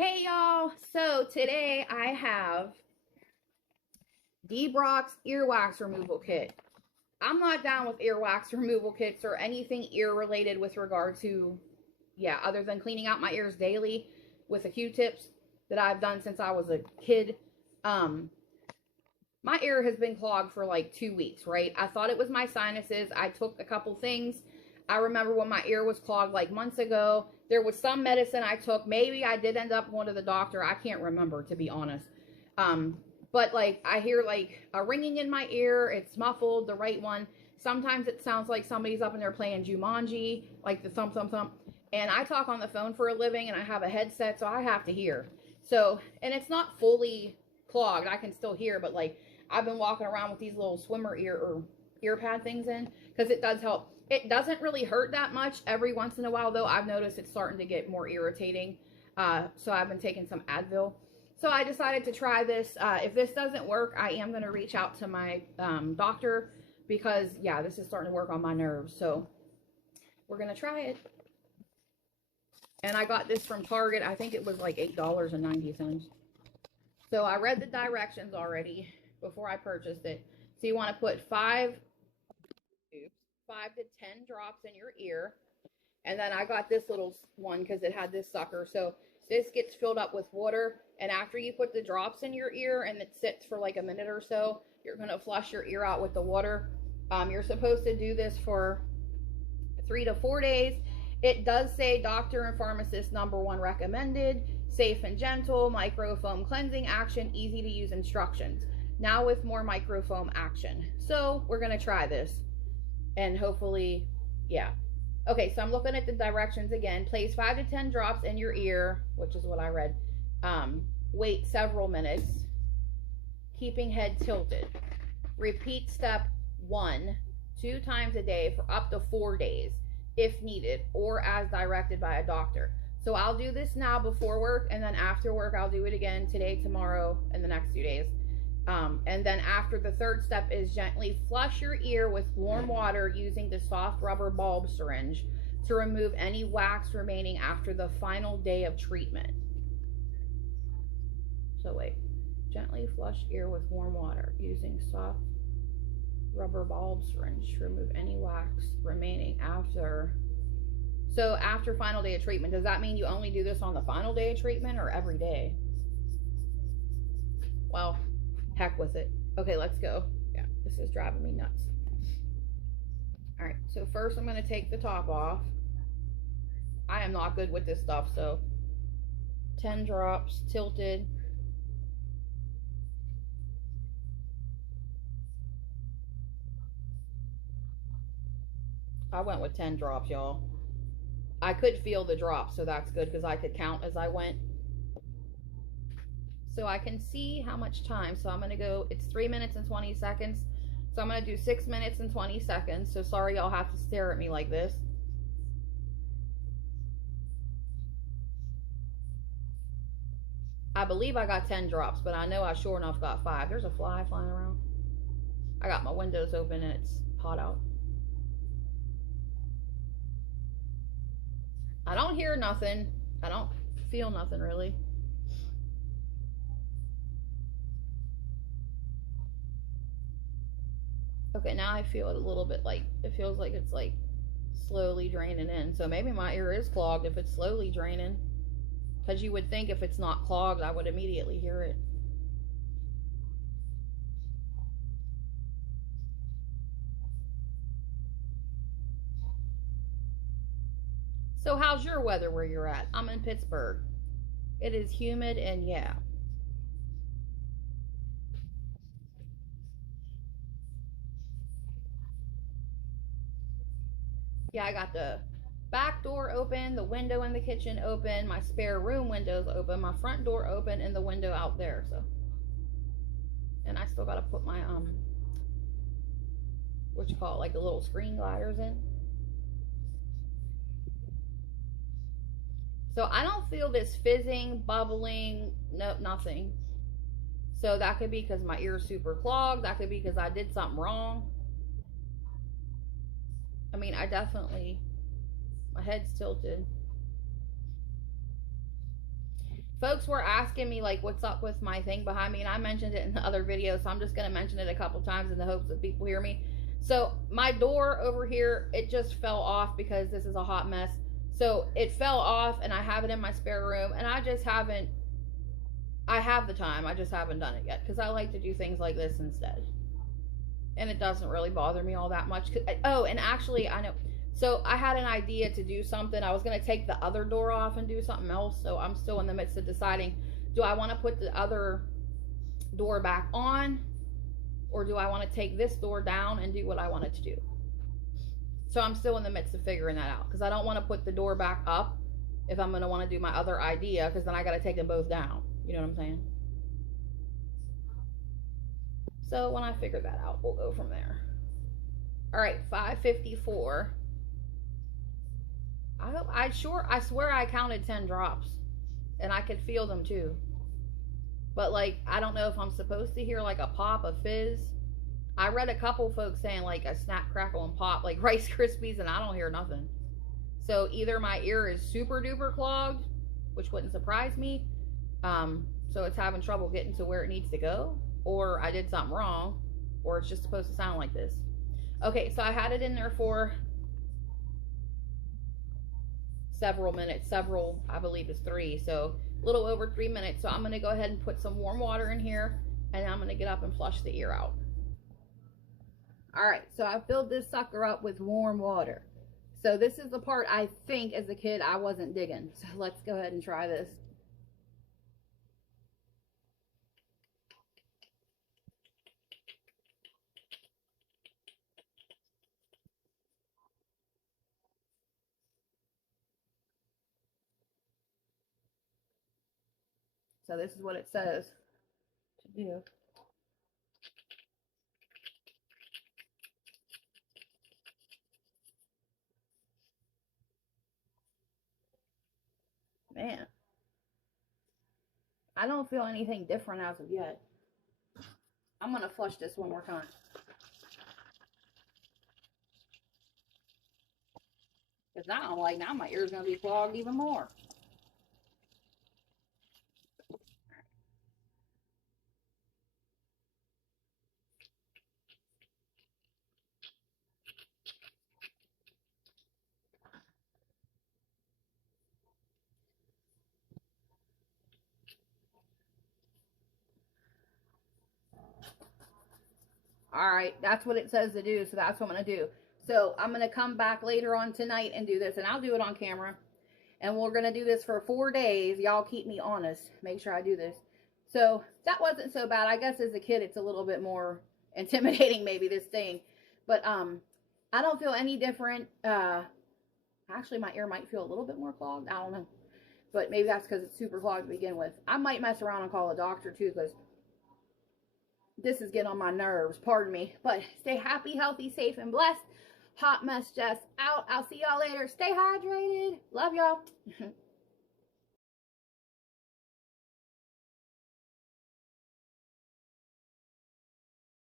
Hey y'all, so today I have Debrox earwax removal kit. I'm not down with earwax removal kits or anything ear related with regard to, other than cleaning out my ears daily with the Q-tips that I've done since I was a kid. My ear has been clogged for like 2 weeks, right? I thought it was my sinuses. I took a couple things. I remember when my ear was clogged like months ago. There was some medicine I took. Maybe I did end up going to the doctor. I can't remember, to be honest. But like I hear like a ringing in my ear. It's muffled, the right one. Sometimes it sounds like somebody's up in there playing Jumanji, like the thump, thump, thump. And I talk on the phone for a living and I have a headset, so I have to hear. So, and it's not fully clogged. I can still hear, but like I've been walking around with these little swimmer ear pad things in because it does help. It doesn't really hurt that much. Every once in a while, though, I've noticed it's starting to get more irritating. So I've been taking some Advil. So I decided to try this. If this doesn't work, I am going to reach out to my doctor because, yeah, this is starting to work on my nerves. So we're going to try it. And I got this from Target. I think it was like $8.90. So I read the directions already before I purchased it. So you want to put 5 to 10 drops in your ear. And then I got this little one because it had this sucker. So this gets filled up with water. And after you put the drops in your ear and it sits for like a minute or so, you're going to flush your ear out with the water. You're supposed to do this for 3 to 4 days. It does say doctor and pharmacist #1 recommended, safe and gentle, microfoam cleansing action, easy to use instructions. Now with more microfoam action. So we're going to try this. And hopefully, yeah. Okay, so I'm looking at the directions again. Place 5 to 10 drops in your ear, which is what I read. Wait several minutes, keeping head tilted. Repeat step 1 2 times a day for up to 4 days if needed or as directed by a doctor. So I'll do this now before work, and then after work I'll do it again today, tomorrow, and the next few days. And then after the third step is gently flush your ear with warm water using the soft rubber bulb syringe to remove any wax remaining after the final day of treatment. So wait, gently flush ear with warm water using soft rubber bulb syringe to remove any wax remaining after. So after final day of treatment, does that mean you only do this on the final day of treatment or every day? Well, heck with it. Okay, let's go. Yeah, this is driving me nuts. All right, so first I'm going to take the top off. I am not good with this stuff, so 10 drops tilted. I went with 10 drops, y'all. I could feel the drops, so that's good because I could count as I went. So I can see how much time. So I'm going to go, it's 3 minutes and 20 seconds. So I'm going to do 6 minutes and 20 seconds. So sorry y'all have to stare at me like this. I believe I got 10 drops, but I know I sure enough got 5. There's a fly flying around. I got my windows open and it's hot out. I don't hear nothing. I don't feel nothing really. Okay, now I feel it a little bit like, it feels like it's like slowly draining in. So maybe my ear is clogged if it's slowly draining. Because you would think if it's not clogged, I would immediately hear it. So how's your weather where you're at? I'm in Pittsburgh. It is humid and yeah. Yeah, I got the back door open, the window in the kitchen open, my spare room windows open, my front door open, and the window out there. So, and I still gotta put my what you call it, like the little screen gliders in. So I don't feel this fizzing, bubbling, no, nothing. So that could be because my ear's super clogged. That could be because I did something wrong. I mean, I definitely, my head's tilted. folks were asking me like what's up with my thing behind me, and I mentioned it in the other video, so I'm just going to mention it a couple times in the hopes that people hear me. So my door over here, it just fell off because this is a hot mess. So it fell off, and I have it in my spare room, and I just haven't, I have the time, I just haven't done it yet because I like to do things like this instead, and it doesn't really bother me all that much. Oh, and actually I know, so I had an idea to do something. I was going to take the other door off and do something else. So I'm still in the midst of deciding, do I want to put the other door back on, or do I want to take this door down and do what I wanted to do? So I'm still in the midst of figuring that out, because I don't want to put the door back up if I'm going to want to do my other idea, because then I got to take them both down. You know what I'm saying? So when I figure that out, we'll go from there. All right, 5:54. I swear I counted 10 drops, and I could feel them too. But like, I don't know if I'm supposed to hear like a pop, a fizz. I read a couple folks saying like a snap, crackle, and pop, like Rice Krispies, and I don't hear nothing. So either my ear is super duper clogged, which wouldn't surprise me, so it's having trouble getting to where it needs to go, or I did something wrong, or it's just supposed to sound like this. Okay, so I had it in there for several minutes, I believe it's 3, so a little over 3 minutes. So I'm going to go ahead and put some warm water in here, and I'm going to get up and flush the ear out. Alright, so I filled this sucker up with warm water. So this is the part I think as a kid I wasn't digging. So let's go ahead and try this. So this is what it says to do. Man, I don't feel anything different as of yet. I'm going to flush this one more time. Because now I'm like, now my ear's going to be clogged even more. Alright, that's what it says to do, so that's what I'm going to do. So I'm going to come back later on tonight and do this, and I'll do it on camera. And we're going to do this for 4 days. Y'all keep me honest. Make sure I do this. So that wasn't so bad. I guess as a kid, it's a little bit more intimidating, maybe, this thing. But I don't feel any different. Actually, my ear might feel a little bit more clogged. I don't know. But maybe that's because it's super clogged to begin with. I might mess around and call a doctor, too, because this is getting on my nerves. Pardon me. But stay happy, healthy, safe, and blessed. Hot Mess Jess out. I'll see y'all later. Stay hydrated. Love y'all.